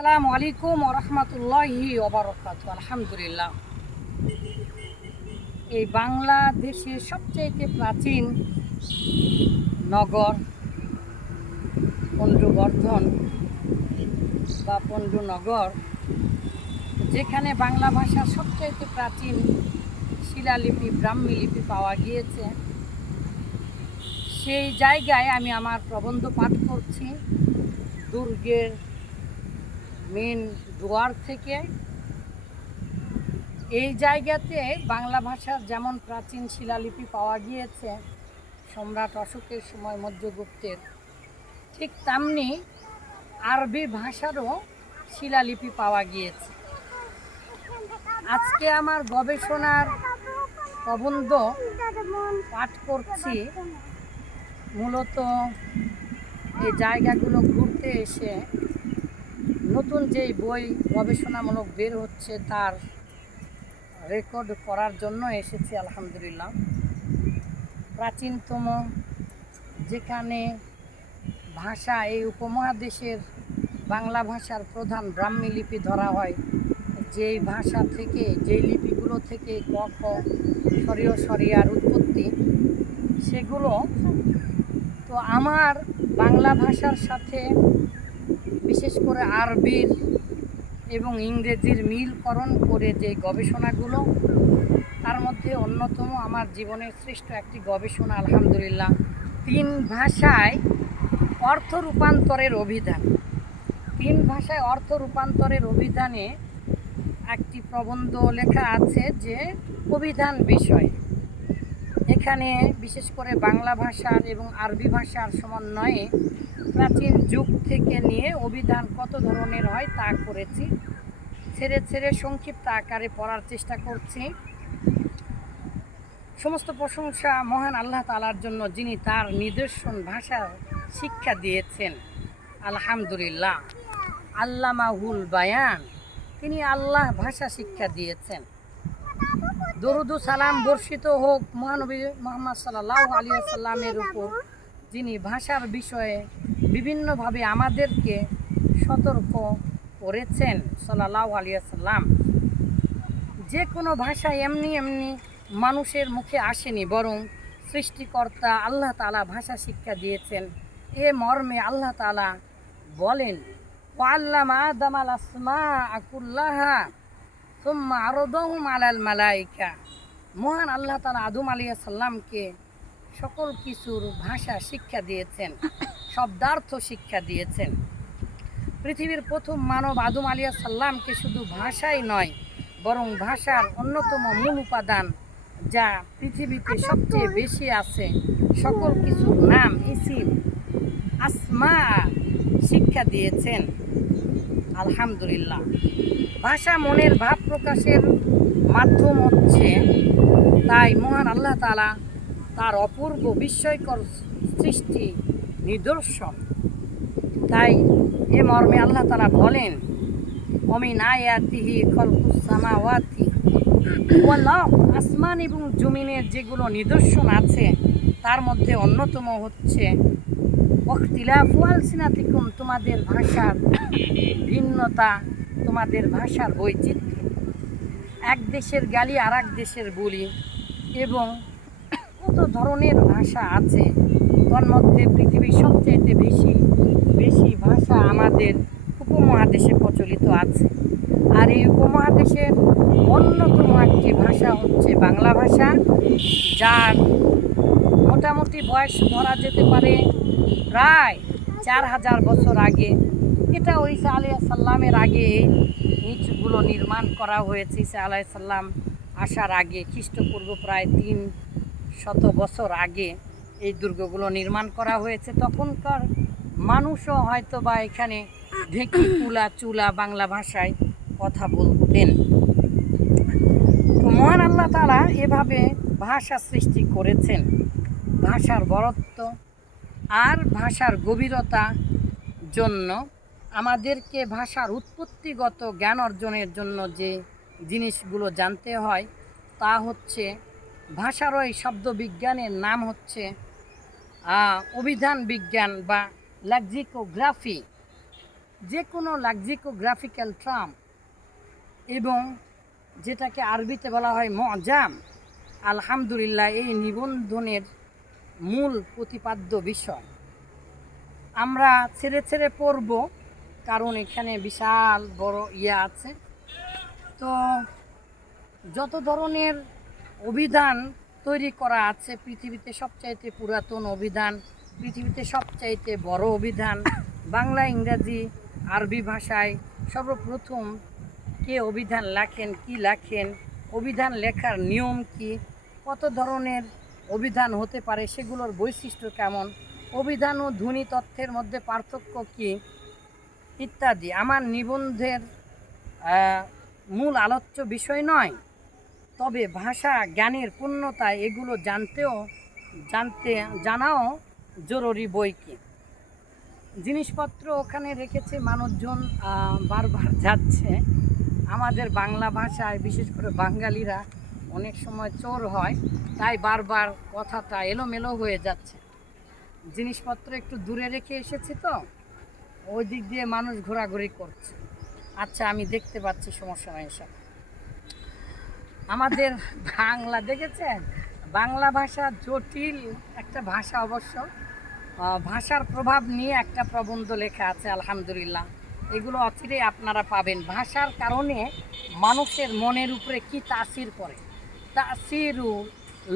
আসসালামু আলাইকুম রহমতুল্লাহি ওবরকাত আলহামদুলিল্লাহ। এই বাংলাদেশের সবচেয়ে প্রাচীন নগর পণ্ডবর্ধন বা পণ্ডুনগর, যেখানে বাংলা ভাষার সবচাইতে প্রাচীন শিলালিপি ব্রাহ্মী লিপি পাওয়া গিয়েছে। সেই জায়গায় আমি আমার প্রবন্ধ পাঠ করছি। দুর্গের মেন দুয়ার থেকে এই জায়গাতে বাংলা ভাষার যেমন প্রাচীন শিলালিপি পাওয়া গিয়েছে, সম্রাট অশোকের সময় মধ্যগুপ্তের ঠিক তেমনি আরবি ভাষারও শিলালিপি পাওয়া গিয়েছে। আজকে আমার গবেষণার প্রবন্ধ পাঠ করছি। মূলত এই জায়গাগুলো ঘুরতে এসে নতুন যেই বই গবেষণামূলক বের হচ্ছে তার রেকর্ড করার জন্য এসেছি আলহামদুলিল্লাহ। প্রাচীনতম যেখানে ভাষা এই উপমহাদেশের বাংলা ভাষার প্রধান ব্রাহ্মী লিপি ধরা হয়, যেই ভাষা থেকে, যেই লিপিগুলো থেকে ক, খ সরিয় সরিয়ার উৎপত্তি সেগুলো, তো আমার বাংলা ভাষার সাথে বিশেষ করে আরবির এবং ইংরেজির মিলকরণ করে যে গবেষণাগুলো, তার মধ্যে অন্যতম আমার জীবনের শ্রেষ্ঠ একটি গবেষণা, আলহামদুলিল্লাহ, তিন ভাষায় অর্থ রূপান্তরের অভিধান। তিন ভাষায় অর্থ রূপান্তরের অভিধানে একটি প্রবন্ধ লেখা আছে যে, অভিধান বিষয়। এখানে বিশেষ করে বাংলা ভাষার এবং আরবি ভাষার সমন্বয়ে প্রাচীন যুগ থেকে নিয়ে অভিধান কত ধরনের হয় তা করেছি। ছেড়ে ছেড়ে সংক্ষিপ্ত আকারে পড়ার চেষ্টা করছি। সমস্ত প্রশংসা মহান আল্লাহ তালার জন্য যিনি তার নিদর্শন ভাষা শিক্ষা দিয়েছেন। আলহামদুলিল্লাহ। আল্লামাহুল বায়ান, তিনি আল্লাহ ভাষা শিক্ষা দিয়েছেন। দরুদু সালাম, বর্ষিত হোক মহানবী মোহাম্মদ সাল্লাহ আলী সাল্লামের উপর, যিনি ভাষার বিষয়ে বিভিন্নভাবে আমাদেরকে সতর্ক করেছেন সাল্লাহ আলিয়া সাল্লাম যে কোনো ভাষা এমনি এমনি মানুষের মুখে আসেনি, বরং সৃষ্টিকর্তা আল্লাহ তালা ভাষা শিক্ষা দিয়েছেন। এ মর্মে আল্লাহ তালা বলেন ওয়াল্লাম আদম আল আসমা আকুল্লাহা সুম্মা আরদহুম আলাল মালাইকা মহান আল্লাহ তালা আদম আলিয়া সাল্লামকে সকল কিছুর ভাষা শিক্ষা দিয়েছেন শব্দার্থ শিক্ষা দিয়েছেন। পৃথিবীর প্রথম মানব আদম আলিয়া সাল্লামকে শুধু ভাষাই নয় বরং ভাষার অন্যতম মূল উপাদান যা পৃথিবীতে সবচেয়ে বেশি আছে সকল কিছুর নাম ইসিম আসমা শিক্ষা দিয়েছেন। আলহামদুলিল্লাহ। ভাষা মনের ভাব প্রকাশের মাধ্যম হচ্ছে তাই মহান আল্লাহ তালা তার অপূর্ব বিস্ময়কর সৃষ্টি নিদর্শন। তাই এ মর্মে আল্লাহ তালা বলেন, অমিন আয়াতিহি খলকুসামাওয়াতি আসমান এবং জমিনের যেগুলো নিদর্শন আছে, তার মধ্যে অন্যতম হচ্ছে অখতিলাফ আলসিনাতিকুম তোমাদের ভাষার ভিন্নতা, তোমাদের ভাষার বৈচিত্র্য? এক দেশের গালি আর এক দেশের বলি এবং কত ধরনের ভাষা আছে? তন্মধ্যে পৃথিবীর সবচেয়ে বেশি বেশি ভাষা আমাদের উপমহাদেশে প্রচলিত আছে। আর এই উপমহাদেশের অন্যতম একটি ভাষা হচ্ছে বাংলা ভাষা, যার মোটামুটি বয়স ধরা যেতে পারে প্রায় চার হাজার বছর আগে। এটা ওই ঈসা আলিয়া সাল্লামের আগে এই নিচগুলো নির্মাণ করা হয়েছে ঈসা আলাহ সাল্লাম আসার আগে, খ্রিস্টপূর্ব প্রায় তিন শত বছর আগে এই দুর্গগুলো নির্মাণ করা হয়েছে। তখনকার মানুষও হয়তো বা এখানে ঢেকি, কুলা, চুলা, বাংলা ভাষায় কথা বলতেন। মহান আল্লাহ তারা এভাবে ভাষা সৃষ্টি করেছেন। ভাষার বরত্ব আর ভাষার গভীরতা জন্য আমাদেরকে ভাষার উৎপত্তিগত জ্ঞান অর্জনের জন্য যে জিনিসগুলো জানতে হয়, তা হচ্ছে ভাষার ওই শব্দ বিজ্ঞানের নাম হচ্ছে অভিধান বিজ্ঞান বা ল্যাক্সিকোগ্রাফি যে কোনো লাক্সিকোগ্রাফিক্যাল ট্রাম এবং যেটাকে আরবিতে বলা হয় মজাম। আলহামদুলিল্লাহ, এই নিবন্ধনের মূল প্রতিপাদ্য বিষয়। আমরা ছেড়ে ছেড়ে পড়ব, কারণ এখানে বিশাল বড় ইয়ে আছে। তো যত ধরনের অভিধান তৈরি করা আছে, পৃথিবীতে সবচাইতে পুরাতন অভিধান, পৃথিবীতে সবচাইতে বড় অভিধান, বাংলা, ইংরাজি, আরবি ভাষায় সর্বপ্রথম কে অভিধান লেখেন, কি লেখেন, অভিধান লেখার নিয়ম কি, কত ধরনের অভিধান হতে পারে, সেগুলোর বৈশিষ্ট্য কেমন? অভিধান ও ধ্বনি তথ্যের মধ্যে পার্থক্য কি? ইত্যাদি। আমার নিবন্ধের মূল আলোচ্য বিষয় নয়। তবে ভাষা জ্ঞানের পূর্ণতা এগুলো জানতেও, জানতে, জানাও জরুরি বই কি। জিনিসপত্র ওখানে রেখেছে, মানুষজন বারবার যাচ্ছে। আমাদের বাংলা ভাষায়, বিশেষ করে বাঙালিরা অনেক সময় চোর হয়, তাই বারবার কথাটা এলোমেলো হয়ে যাচ্ছে। জিনিসপত্র একটু দূরে রেখে এসেছি তো, ওই দিক দিয়ে মানুষ ঘোরাঘুরি করছে। আচ্ছা আমি দেখতে পাচ্ছি, সমস্যা নাই সব আমাদের বাংলা, দেখেছেন? বাংলা ভাষা জটিল একটা ভাষা অবশ্য। ভাষার প্রভাব নিয়ে একটা প্রবন্ধ লেখা আছে, আলহামদুলিল্লাহ। এগুলো অচিরেই আপনারা পাবেন। ভাষার কারণে মানুষের মনের উপরে কি তাসির করে তাসিরু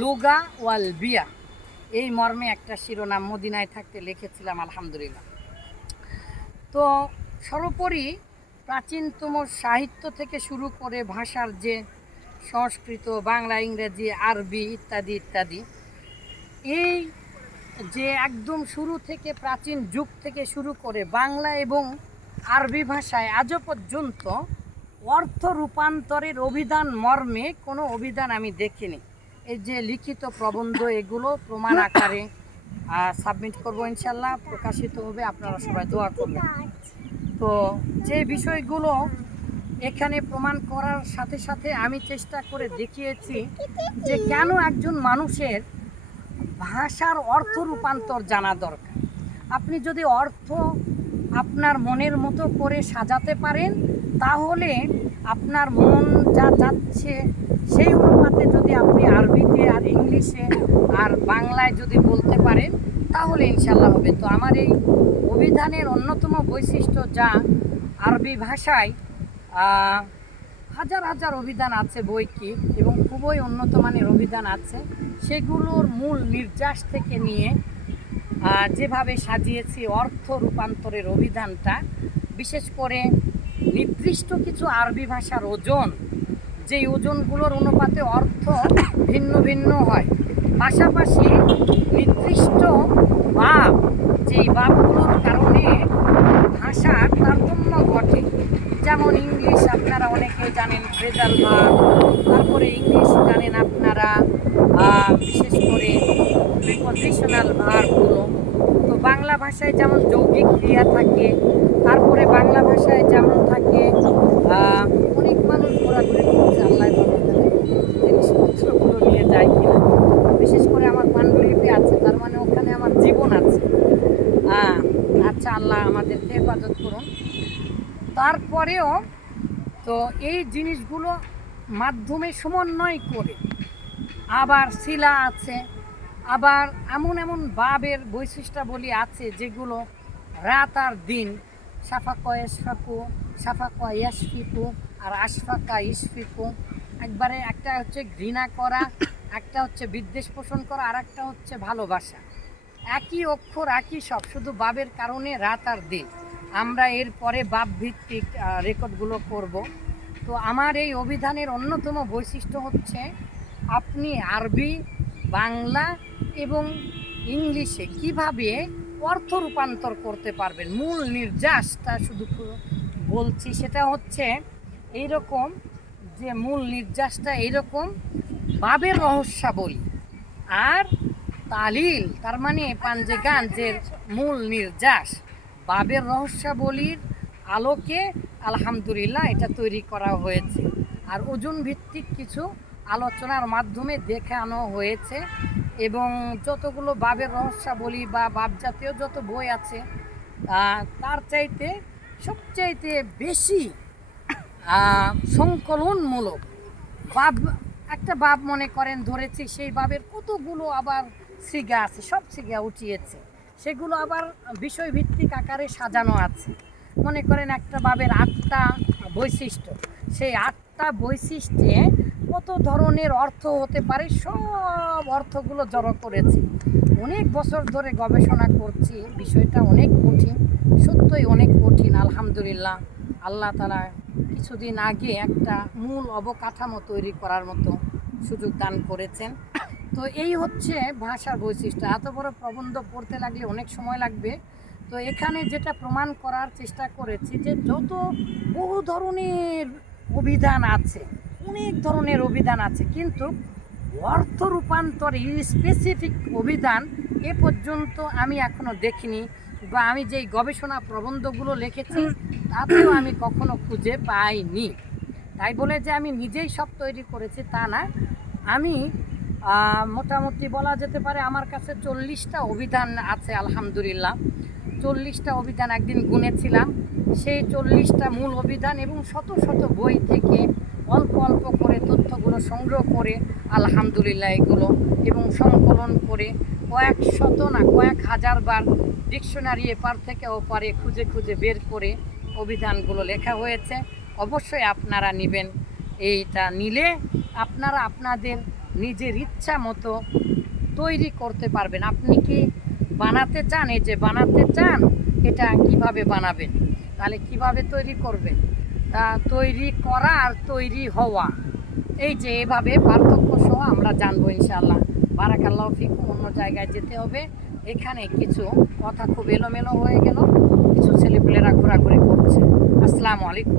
লুগা ওয়াল বিয়া। এই মর্মে একটা শিরোনাম মদিনায় থাকতে লিখেছিলাম, আলহামদুলিল্লাহ। তো সর্বোপরি প্রাচীনতম সাহিত্য থেকে শুরু করে ভাষার যে সংস্কৃত, বাংলা, ইংরেজি, আরবি ইত্যাদি ইত্যাদি, এই যে একদম শুরু থেকে প্রাচীন যুগ থেকে শুরু করে বাংলা এবং আরবি ভাষায় আজও পর্যন্ত অর্থ রূপান্তরের অভিধান মর্মে কোনো অভিধান আমি দেখিনি। এই যে লিখিত প্রবন্ধ, এগুলো প্রমাণ আকারে সাবমিট করব ইনশাল্লাহ, প্রকাশিত হবে, আপনারা সবাই দোয়া করবেন। তো যে বিষয়গুলো এখানে প্রমাণ করার সাথে সাথে আমি চেষ্টা করে দেখিয়েছি যে কেন একজন মানুষের ভাষার অর্থ রূপান্তর জানা দরকার। আপনি যদি অর্থ আপনার মনের মতো করে সাজাতে পারেন তাহলে আপনার মন যা যাচ্ছে সেই অনুপাতে যদি আপনি আরবিতে আর ইংলিশে আর বাংলায় যদি বলতে পারেন, তাহলে ইনশাল্লাহ হবে। তো আমার এই অভিধানের অন্যতম বৈশিষ্ট্য যা, আরবি ভাষায় হাজার হাজার অভিধান আছে বই কি এবং খুবই উন্নত মানের অভিধান আছে। সেগুলোর মূল নির্যাস থেকে নিয়ে যেভাবে সাজিয়েছি অর্থ রূপান্তরের অভিধানটা, বিশেষ করে নির্দিষ্ট কিছু আরবি ভাষার ওজন, যেই ওজনগুলোর অনুপাতে অর্থ ভিন্ন ভিন্ন হয়। পাশাপাশি নির্দিষ্ট বাপ যেই বাপগুলোর কারণে ভাষার তারতম্য ঘটে। যেমন ইংলিশ, আপনারা অনেকে জানেন ফ্রেজাল ভাব তারপরে ইংলিশ জানেন আপনারা বিশেষ করে প্রিপোজিশনাল ভার্বগুলো তো বাংলা ভাষায় যেমন যৌগিক ক্রিয়া থাকে, তারপরে বাংলা ভাষায় যেমন থাকে অনেক মানুষ ঘোরাঘুরি করছে আল্লাহ জিনিসপত্রগুলো নিয়ে যায় কিনা। বিশেষ করে আমার পাণ্ডুলিপি আছে, তার মানে ওখানে আমার জীবন আছে। আচ্ছা আল্লাহ আমাদেরকে হেফাজত করুন। তারপরেও তো এই জিনিসগুলো মাধ্যমে সমন্বয় করে আবার শিলা আছে, আবার এমন এমন ভাবের বৈশিষ্ট্যাবলী আছে যেগুলো রাত আর দিন সাফাকা ইসফাকু সাফাকা ইয়াসফিকু আর আশফাকা ইসফিকু একবারে একটা হচ্ছে ঘৃণা করা, একটা হচ্ছে বিদ্বেষ পোষণ করা, আর একটা হচ্ছে ভালোবাসা। একই অক্ষর, একই সব, শুধু বাবের কারণে রাত আর দিন। আমরা এর পরে বাপ ভিত্তিক রেকর্ডগুলো করব। তো আমার এই অভিধানের অন্যতম বৈশিষ্ট্য হচ্ছে আপনি আরবি, বাংলা এবং ইংলিশে কীভাবে অর্থ রূপান্তর করতে পারবেন, মূল নির্যাসটা শুধু বলছি, সেটা হচ্ছে এইরকম যে মূল নির্যাসটা এইরকম বাবের রহস্যাবলী আর তালিল, তার মানে পাঞ্জে গান যে মূল নির্যাস। বাবের রহস্যাবলীর আলোকে আলহামদুলিল্লাহ এটা তৈরি করা হয়েছে। আর ওজন ভিত্তিক কিছু আলোচনার মাধ্যমে দেখানো হয়েছে এবং যতগুলো বাবের রহস্যাবলী বা বাপ জাতীয় যত বই আছে তার চাইতে সবচাইতে বেশি সংকলনমূলক বাব, একটা বাব মনে করেন ধরেছি, সেই বাবের কতগুলো আবার সিগা আছে, সব সিগা উঠিয়েছে। সেগুলো আবার বিষয়ভিত্তিক আকারে সাজানো আছে। মনে করেন একটা বাবের আটটা বৈশিষ্ট্য। সেই আটটা বৈশিষ্ট্যে কত ধরনের অর্থ হতে পারে সব অর্থগুলো জড়ো করেছি। অনেক বছর ধরে গবেষণা করছি, বিষয়টা অনেক কঠিন, সত্যই অনেক কঠিন, আলহামদুলিল্লাহ। আল্লাহ তালা কিছুদিন আগে একটা মূল অবকাঠামো তৈরি করার মতো সুযোগ দান করেছেন। তো এই হচ্ছে ভাষার বৈশিষ্ট্য। এত বড় প্রবন্ধ পড়তে লাগলে অনেক সময় লাগবে। তো এখানে যেটা প্রমাণ করার চেষ্টা করেছি যে যত বহু ধরনের অভিধান আছে, অনেক ধরনের অভিধান আছে, কিন্তু অর্থ রূপান্তরে স্পেসিফিক অভিধান এ পর্যন্ত আমি এখনও দেখিনি বা আমি যেই গবেষণা প্রবন্ধগুলো লিখেছি, তাতেও আমি কখনো খুঁজে পাইনি। তাই বলে যে আমি নিজেই সব তৈরি করেছি তা না। আমি মোটামুটি বলা যেতে পারে আমার কাছে চল্লিশটা অভিধান আছে, আলহামদুলিল্লাহ। চল্লিশটা অভিধান একদিন গুনেছিলাম। সেই চল্লিশটা মূল অভিধান এবং শত শত বই থেকে অল্প অল্প করে তথ্যগুলো সংগ্রহ করে আলহামদুলিল্লাহ এগুলো এবং সংকলন করে কয়েক শত না কয়েক হাজার বার ডিকশনারি এপার থেকে ওপারে খুঁজে খুঁজে বের করে অভিধানগুলো লেখা হয়েছে। অবশ্যই আপনারা নেবেন। এইটা নিলে আপনারা আপনাদের নিজের ইচ্ছা মতো তৈরি করতে পারবেন। আপনি কি বানাতে চান? এই যে বানাতে চান, এটা কীভাবে বানাবেন? তাহলে কীভাবে তৈরি করবেন? তা তৈরি করা আর তৈরি হওয়া, এই যে এভাবে পার্থক্য সহ আমরা জানব ইনশাআল্লাহ। বারাকাল্লাহ ফিকুম, অন্য জায়গায় যেতে হবে। এখানে কিছু কথা খুব এলোমেলো হয়ে গেল। কিছু ছেলেপুলেরা ঘোরাঘুরি করছে। আসসালামু আলাইকুম